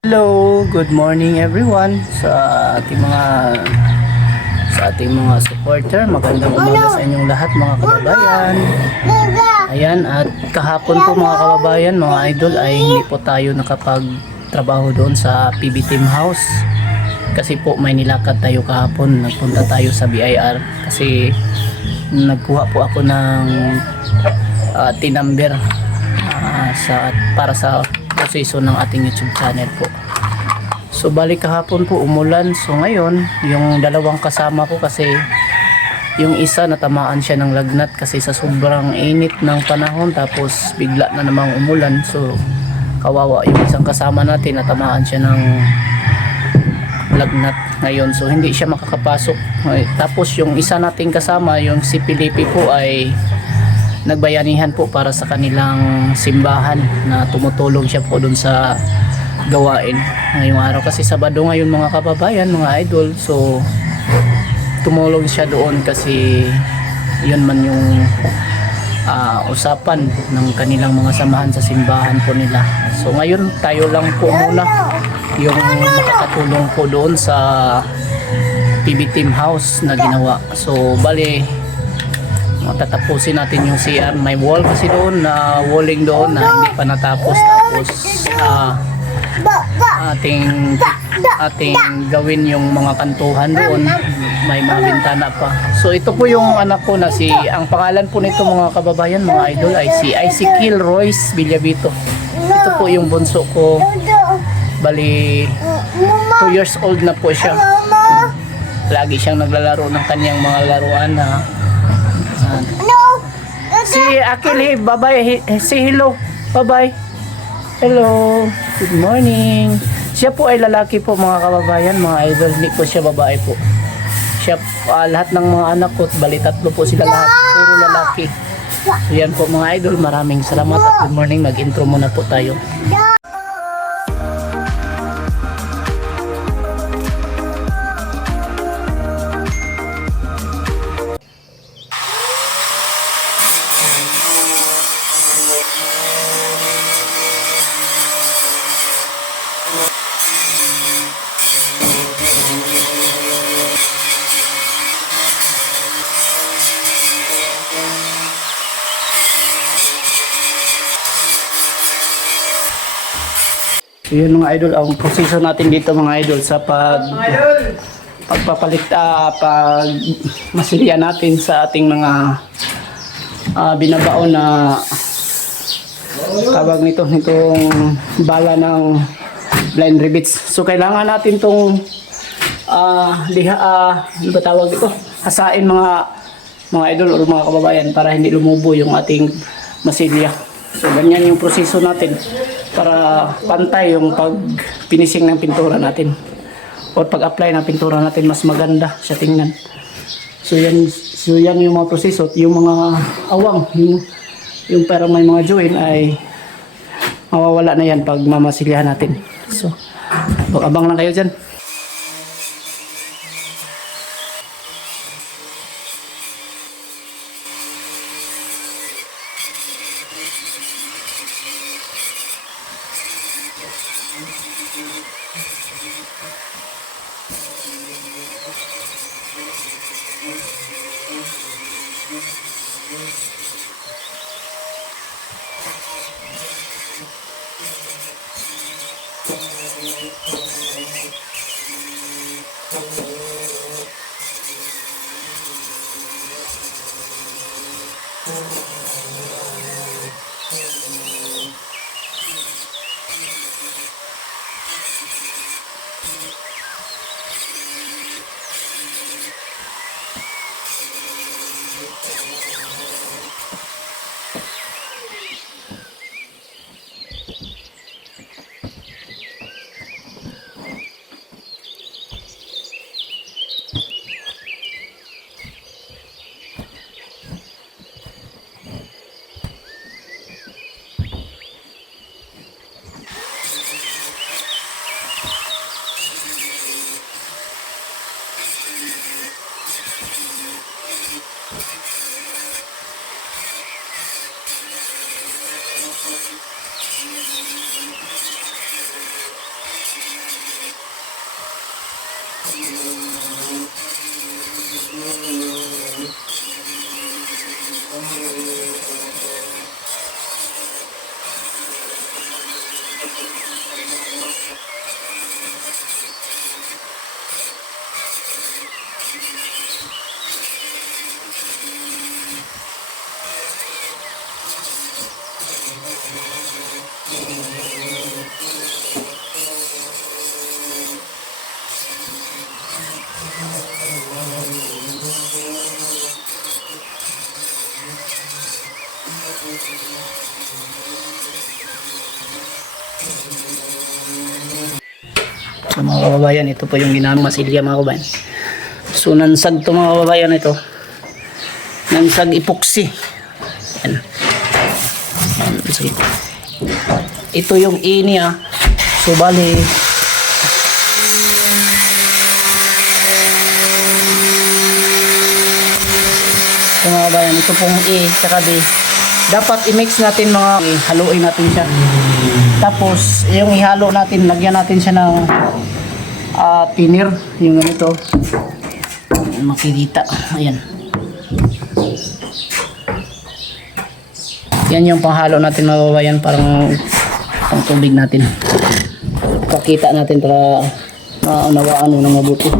Hello, good morning everyone sa ating mga supporter. Magandang umaga sa inyong lahat mga kababayan. Ayan, at kahapon po mga kababayan, mga idol, ay hindi po tayo nakapagtrabaho doon sa PB Team House. Kasi po may nilakad tayo kahapon. Nagpunta tayo sa BIR kasi nagkuha po ako ng T-number para sa proseso ng ating YouTube channel po. So balik kahapon po umulan. So ngayon, yung dalawang kasama ko kasi yung isa natamaan siya ng lagnat kasi sa sobrang init ng panahon, tapos bigla na namang umulan. So kawawa yung isang kasama natin, natamaan siya ng lagnat ngayon. So hindi siya makakapasok. Tapos yung isa nating kasama, yung si Pilipi po, ay nagbayanihan po para sa kanilang simbahan na tumutulong siya po dun sa gawain ngayong araw kasi Sabado ngayon mga kababayan, mga idol. So tumulong siya doon kasi yun man yung usapan ng kanilang mga samahan sa simbahan po nila. So ngayon tayo lang po muna yung makakatulong po doon sa PB Team House na ginawa. So bali matatapusin natin yung CR. May wall kasi doon na walling doon na hindi pa natapos. Tapos ating gawin yung mga kantuhan doon. May mga bintana pa. So ito po yung anak ko na ang pangalan po nito mga kababayan, mga idol, ay si Ezekiel Royce Villavito. Ito po yung bunso ko. Bali 2 years old na po siya. Lagi siyang naglalaro ng kanyang mga laruan na si Akili, bye-bye. Say hello. Bye-bye. Hello. Good morning. Siya po ay lalaki po mga kababayan, mga idol. Hindi po siya babae po. Siya lahat ng mga anak ko, bali 3 po sila lahat. Puro lalaki. So yan po mga idol. Maraming salamat at good morning. Mag-intro muna po tayo. So yun mga idol, ang proseso natin dito mga idol sa pagpapalit, pag masilya natin sa ating mga binabaon na tawag nitong bala ng blind rivets. So kailangan natin tong ano ba tawag ito? Hasain mga idol o mga kababayan para hindi lumubo yung ating masilya. So ganyan yung proseso natin para pantay yung pag-finishing ng pintura natin o pag-apply ng pintura natin, mas maganda sa tingnan. So yan yung mga proseso. Yung mga awang, yung parang may mga join ay mawawala na yan pag mamasilyahan natin. So abang lang kayo dyan. So mga kababayan, ito po yung ginamit masilya mga kababayan. So nansag to mga kababayan, ito nansag epoxy. Yan. Nansag. Ito yung E niya. So bali so mga kababayan, ito pong E saka B. Dapat i-mix natin mga haluin natin siya. Tapos yung ihalo natin, lagyan natin siya ng thinner, yung ganito. Makikita. Ayan. Yan yung panghalo natin mga kababayan, parang pang tubig natin. Pakita natin para maunawaan mo ng mabuti.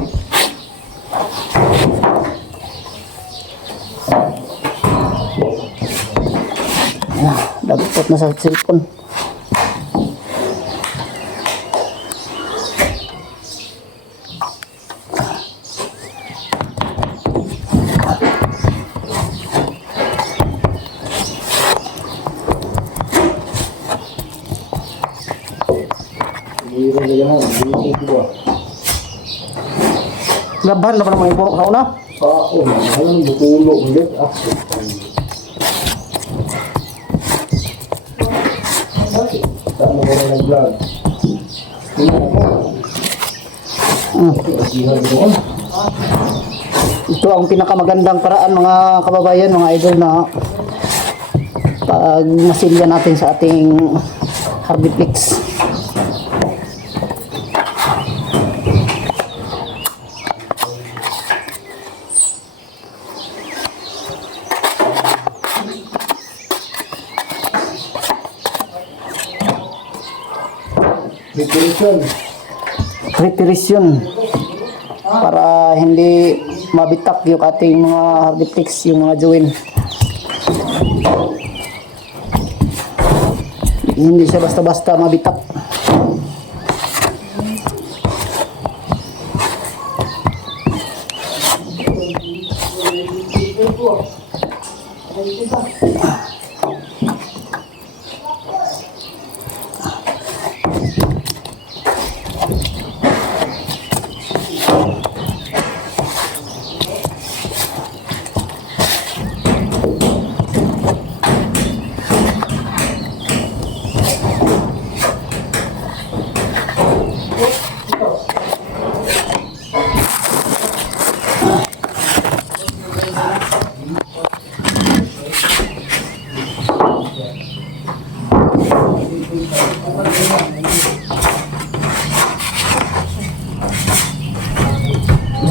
Dapat na sa cellphone. Laban na pa naman yung puro kauna? Oo, alam mo, butulo ulit. Tama ko na nag-vlog. Ito ang pinakamagandang paraan mga kababayan, mga idol, na pag masilya natin sa ating Hardiplex. Preparation para hindi mabitak yung ating mga Hardiplex, yung mga join. Hindi siya basta-basta mabitak.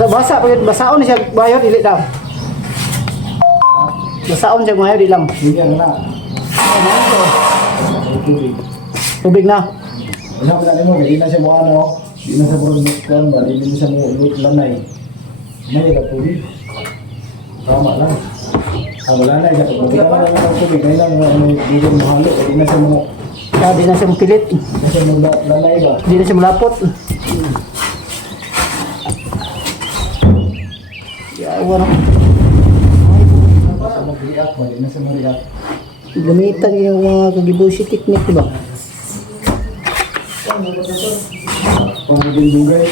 Basa pagit basaon siya bayad dili daw. Basaon siya bayad di lang. Bigyan na. Tubig na. Wala mo lang mo, hindi na siya mo ano, hindi na siya production ba, hindi na siya mo lanay. May iba tubig. Tama lang. Wala na, hindi na lang ng tubig, ngayon lang bigyan mo halo, hindi na siya mo. Di na siya pilit. Hindi na siya mo lanay ba? Di na siya malapot. Wala. Mag-react ba? Hindi na siya mag-react. Gamitan yung mga kagibusi technique, diba? Kung maging-dugay.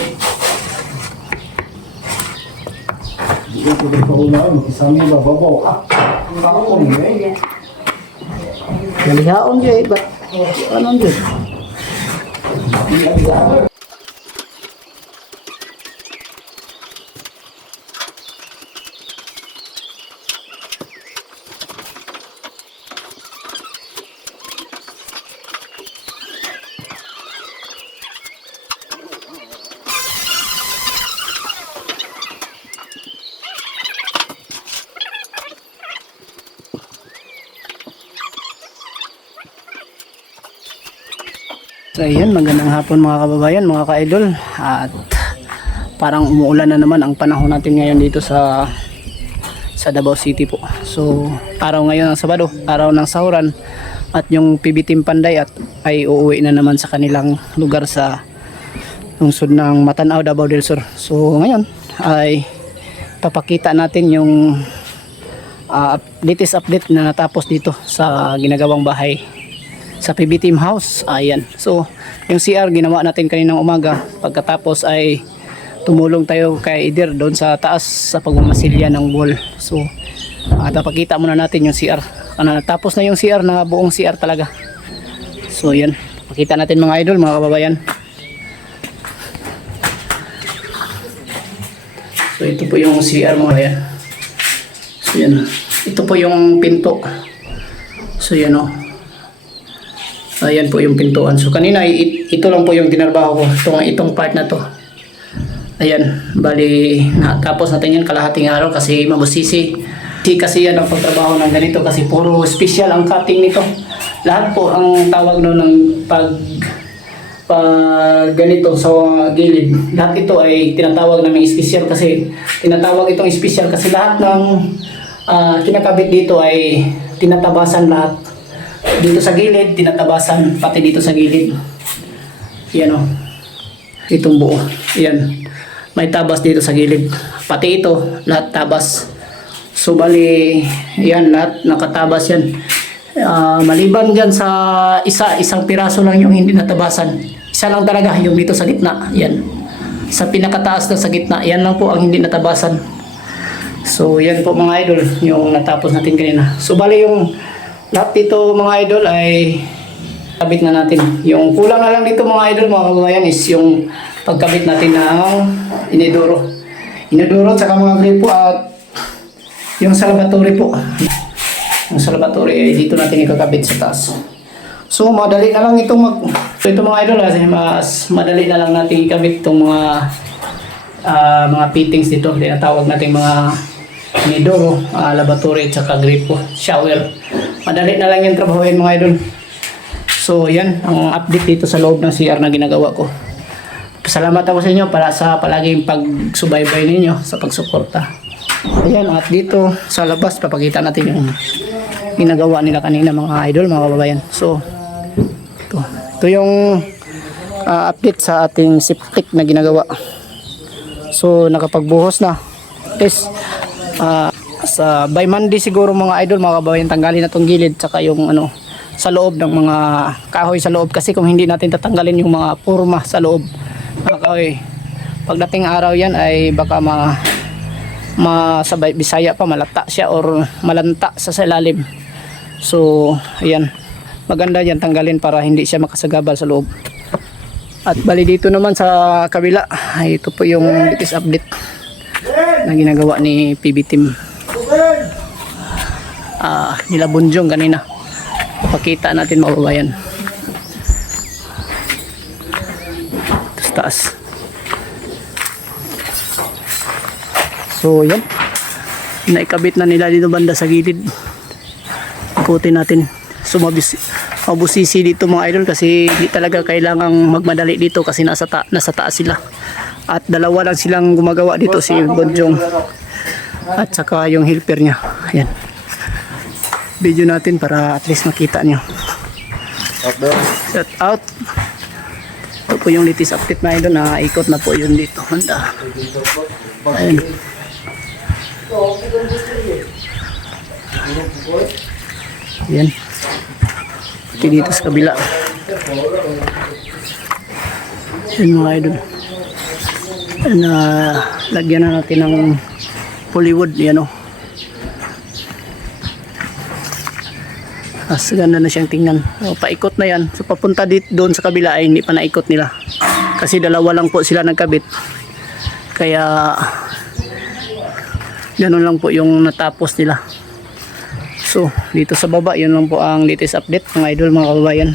Hindi ko pwede paunahan. Isami ba? Babaw. Bakong eh. Nalihaon dyan eh. Ba't anong dyan? So ayun, magandang hapon mga kababayan, mga ka-idol. At parang umuulan na naman ang panahon natin ngayon dito sa Davao City po. So araw ngayon ng Sabado, araw ng sahuran, at yung PB Team Panday ay uuwi na naman sa kanilang lugar sa lungsod ng Matanao, Davao del Sur. So ngayon ay papakita natin yung latest update na natapos dito sa ginagawang bahay sa PB Team House. Ayan. So, yung CR ginawa natin kaninang umaga. Pagkatapos ay tumulong tayo kay Idir doon sa taas sa pagmamasilya ng wall. So, papakita muna natin yung CR. Natapos na yung CR na buong CR talaga. So, yan. Pakita natin mga idol, mga kababayan. So, ito po yung CR mga kababayan. So, yan. Ito po yung pinto. So, yan o. Ayan po yung pintuan. So kanina ito lang po yung tinarbaho ko, itong part na to. Ayan, bali natapos natin yan kalahating araw kasi mabusisi. Kasi yan ang pagtrabaho ng ganito kasi puro special ang cutting nito. Lahat po ang tawag no ng pag ganito sa gilid. Lahat ito ay tinatawag namin special kasi tinatawag itong special kasi lahat ng kinakabit dito ay tinatabasan lahat. Dito sa gilid, tinatabasan, pati dito sa gilid. Yan o. Itong buo. Yan. May tabas dito sa gilid. Pati ito, lahat tabas. So, bali, yan, lahat nakatabas yan. Maliban dyan sa isang piraso lang yung hindi natabasan. Isa lang talaga, yung dito sa gitna. Yan. Sa pinakataas na sa gitna, yan lang po ang hindi natabasan. So, yan po mga idol, yung natapos natin kanina. So, bali yung lahat dito mga idol ay kabit na natin. Yung kulang na lang dito mga idol, mga kababayan, is yung pagkabit natin ng inidoro. Inidoro at saka mga gripo at yung salvatory po. Yung salvatory ay dito natin ikakabit sa taas. So madali na lang itong so, ito mga idol, mas madali na lang natin ikabit itong mga fittings dito. Tinatawag natin mga inidoro, lavatory at saka gripo, shower. Madali na lang yung trabahoin mga idol. So yan ang update dito sa loob ng CR na ginagawa ko. Salamat ako sa inyo para sa palaging pagsubaybay ninyo sa pagsuporta. Ayan, at dito sa labas papakita natin yung ginagawa nila kanina mga idol, mga kababayan. So ito yung update sa ating septic na ginagawa. So nakapagbuhos na. Yes. Sa by Monday siguro mga idol, mga kababayan, tanggalin na tong gilid saka yung sa loob ng mga kahoy sa loob kasi kung hindi natin tatanggalin yung mga porma sa loob mga kahoy, pagdating araw yan ay baka masabay Bisaya pa, malata siya or malanta sa ilalim. So ayan, maganda yan tanggalin para hindi siya makasagabal sa loob. At bali dito naman sa kabila ay ito po yung latest update na ginagawa ni PB Team nila Bunjong kanina. Pakita natin mga kababayan. Taas. So yan, naikabit na nila dito banda sa gilid. Ikutin natin. So mabusisi dito mga idol kasi di talaga kailangang magmadali dito kasi nasa taas sila. At dalawa lang silang gumagawa dito, si Bunjong at saka yung helper niya. Ayan. Video natin para at least makita nyo. Set out. Ito po yung latest update na ito. Naikot na po yun dito. Handa. Ayan. Ayan. Pati dito sa kabila. Ayan mga idol. Lagyan na natin ng polywood. Yan o. Ganda na siyang tingnan. Paikot na yan. So papunta dito doon sa kabila ay hindi pa naikot nila. Kasi dalawa lang po sila nagkabit. Kaya ganoon lang po yung natapos nila. So dito sa baba yun lang po ang latest update mga idol, mga kababayan.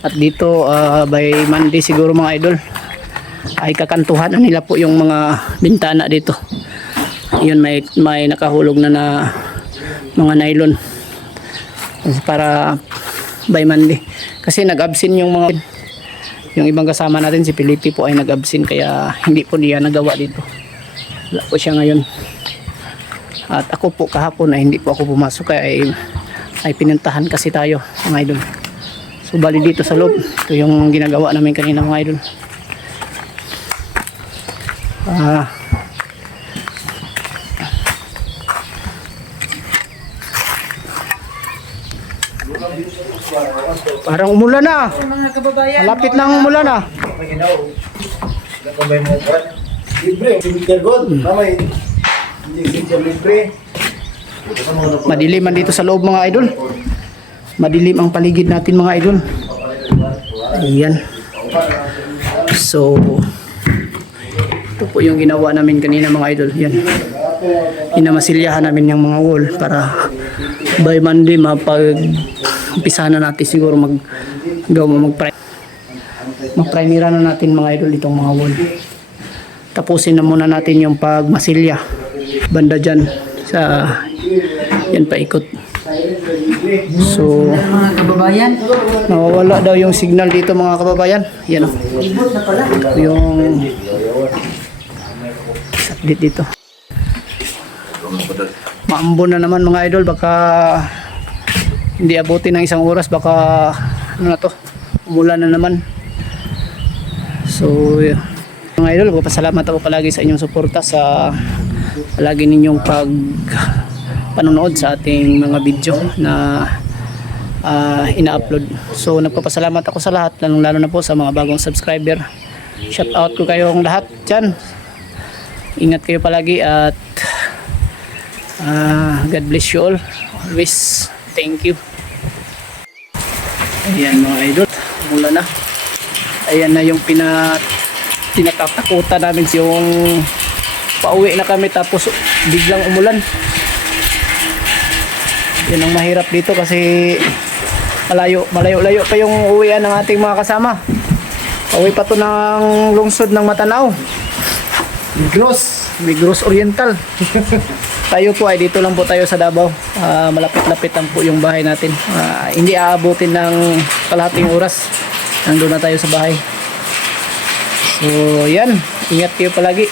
At dito by Monday siguro mga idol ay kakantuhan na nila po yung mga bintana dito. Yun may nakahulog na mga nylon para by Monday kasi nag-absent yung mga Yung ibang kasama natin, si Felipe po ay nag-absent kaya hindi po niya nagawa dito. Wala po siya ngayon. At ako po kahapon ay hindi po ako pumasok kaya ay pinuntahan kasi tayo mga idol. So bali dito sa loob, ito yung ginagawa namin kanina mga idol. Parang umulan na. Mga kababayan, Malapit nang umulan na. Libre, signature gold. Mamay, hindi signature libre. Madilim man dito sa loob mga idol. Madilim ang paligid natin mga idol. Ayan. So ito po yung ginawa namin kanina mga idol. Yan. Inamasilyahan namin yung mga wall para by Monday mapag-umpisa na natin siguro mag-primera na natin mga idol itong mga wall. Tapusin na muna natin yung pagmasilya banda dyan sa yan paikot. So mga kababayan, nawawala daw yung signal dito mga kababayan. Yan o. libot na pala. Yung update dito. Maambon na naman mga idol, baka hindi abutin ng 1 oras, baka ano na to, umulan na naman. So mga idol, magpasalamat ako palagi sa inyong suporta, sa palagi ninyong panonood sa ating mga video na ina-upload. So nagpapasalamat ako sa lahat, lalo na po sa mga bagong subscriber. Shout out ko kayong lahat dyan. Ingat kayo palagi at God bless you all. Always thank you. Ayan mga idol, mula na. Ayan na yung tinatatakutan namin, yung pauwi na kami tapos biglang umulan. Yan ang mahirap dito kasi malayo pa yung uwian ng ating mga kasama. Pauwi pa to ng lungsod ng Matanao, Migros Oriental. Tayo po ay dito lang po tayo sa Davao. Malapit-lapit lang po yung bahay natin. Hindi aabutin ng kalahating oras. Nandun na tayo sa bahay. So yan, ingat kayo palagi.